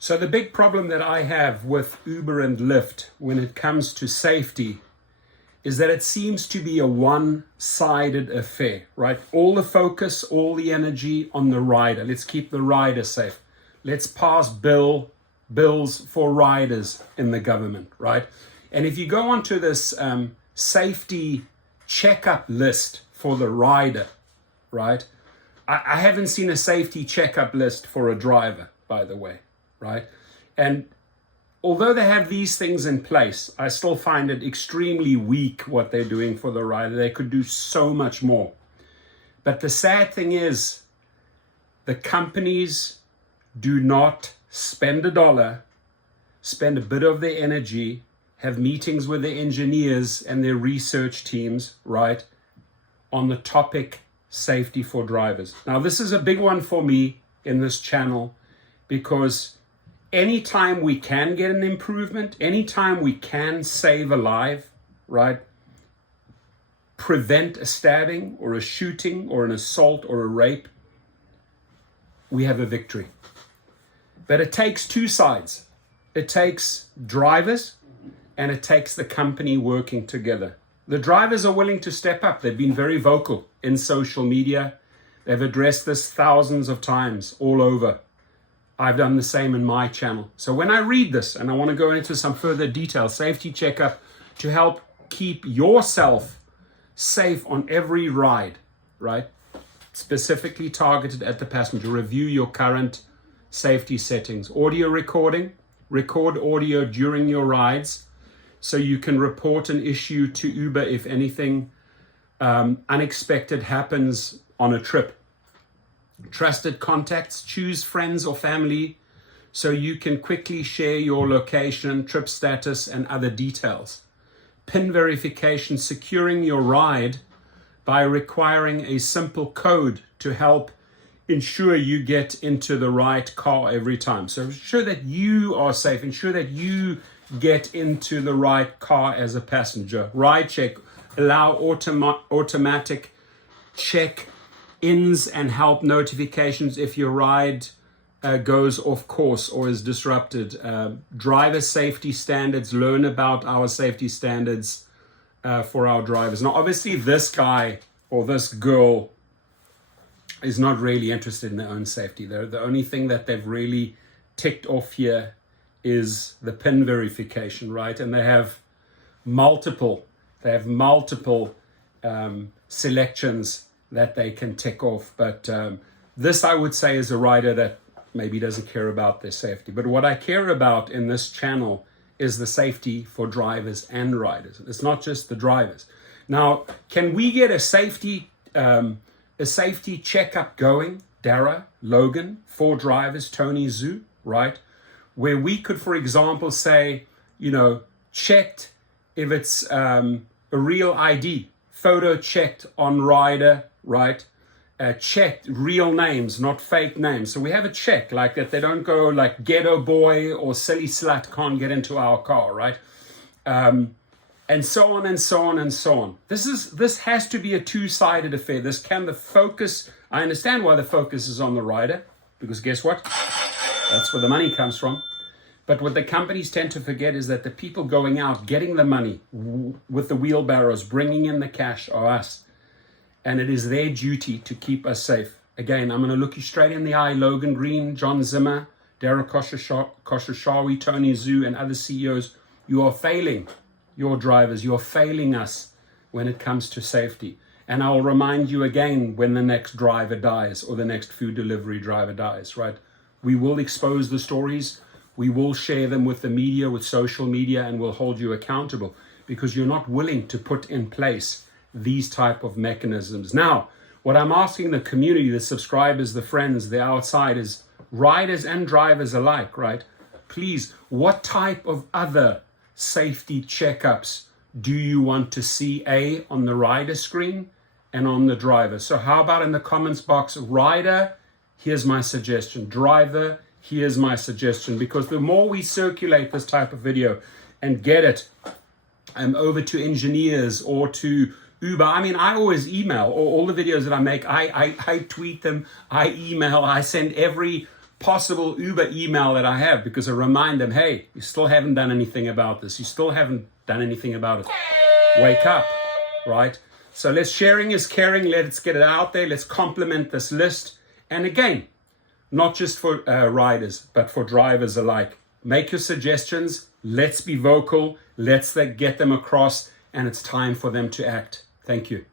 So the big problem that I have with Uber and Lyft when it comes to safety is that it seems to be a one-sided affair, right? All the focus, all the energy on the rider. Let's keep the rider safe. Let's pass bills for riders in the government, right? And if you go onto this safety checkup list for the rider, right? I haven't seen a safety checkup list for a driver, by the way, right? And although they have these things in place, I still find it extremely weak what they're doing for the rider. They could do so much more. But the sad thing is, the companies do not spend a dollar, spend a bit of their energy, have meetings with their engineers and their research teams, right, on the topic safety for drivers. Now, this is a big one for me in this channel because anytime we can get an improvement, anytime we can save a life, right, prevent a stabbing or a shooting or an assault or a rape, we have a victory. But it takes two sides. It takes drivers and it takes the company working together. The drivers are willing to step up. They've been very vocal in social media. They've addressed this thousands of times all over. I've done the same in my channel. So when I read this, and I want to go into some further detail, safety checkup to help keep yourself safe on every ride, right? Specifically targeted at the passenger. Review your current safety settings. Audio recording. Record audio during your rides so you can report an issue to Uber if anything unexpected happens on a trip. Trusted contacts, choose friends or family so you can quickly share your location, trip status, and other details. PIN verification, securing your ride by requiring a simple code to help ensure you get into the right car every time. So ensure that you are safe, ensure that you get into the right car as a passenger. Ride check, allow automatic check-ins and help notifications if your ride goes off course or is disrupted. Driver safety standards, learn about our safety standards for our drivers. Now, obviously, this guy or this girl is not really interested in their own safety. The only thing that they've really ticked off here is the PIN verification, right? And they have multiple selections that they can tick off. But this, I would say, is a rider that maybe doesn't care about their safety. But what I care about in this channel is the safety for drivers and riders. It's not just the drivers. Now, can we get a safety checkup going, Dara, Logan, for drivers, Tony, Zoo, right? Where we could, for example, say, checked if it's a real ID, photo checked on rider, right? Checked real names, not fake names. So we have a check like that. They don't go like ghetto boy or silly slut can't get into our car, right? And so on and so on and so on. This has to be a two-sided affair. I understand why the focus is on the rider, because guess what? That's where the money comes from. But what the companies tend to forget is that the people going out, getting the money with the wheelbarrows, bringing in the cash are us. And it is their duty to keep us safe. Again, I'm going to look you straight in the eye, Logan Green, John Zimmer, Dara Khosrowshahi, Tony Zhu, and other CEOs. You are failing your drivers. You are failing us when it comes to safety. And I'll remind you again when the next driver dies or the next food delivery driver dies, right? We will expose the stories. We will share them with the media, with social media, and we'll hold you accountable because you're not willing to put in place these type of mechanisms. Now, what I'm asking the community, the subscribers, the friends, the outside is riders and drivers alike, right? Please, what type of other safety checkups do you want to see on the rider screen and on the driver? So how about in the comments box, rider, here's my suggestion, driver, here's my suggestion, because the more we circulate this type of video and get it over to engineers or to Uber. I mean, I always email all the videos that I make. I tweet them, I email, I send every possible Uber email that I have, because I remind them, hey, you still haven't done anything about this. You still haven't done anything about it. Wake up, right? So sharing is caring. Let's get it out there. Let's complement this list. And again, not just for riders, but for drivers alike. Make your suggestions. Let's be vocal. Let's get them across. And it's time for them to act. Thank you.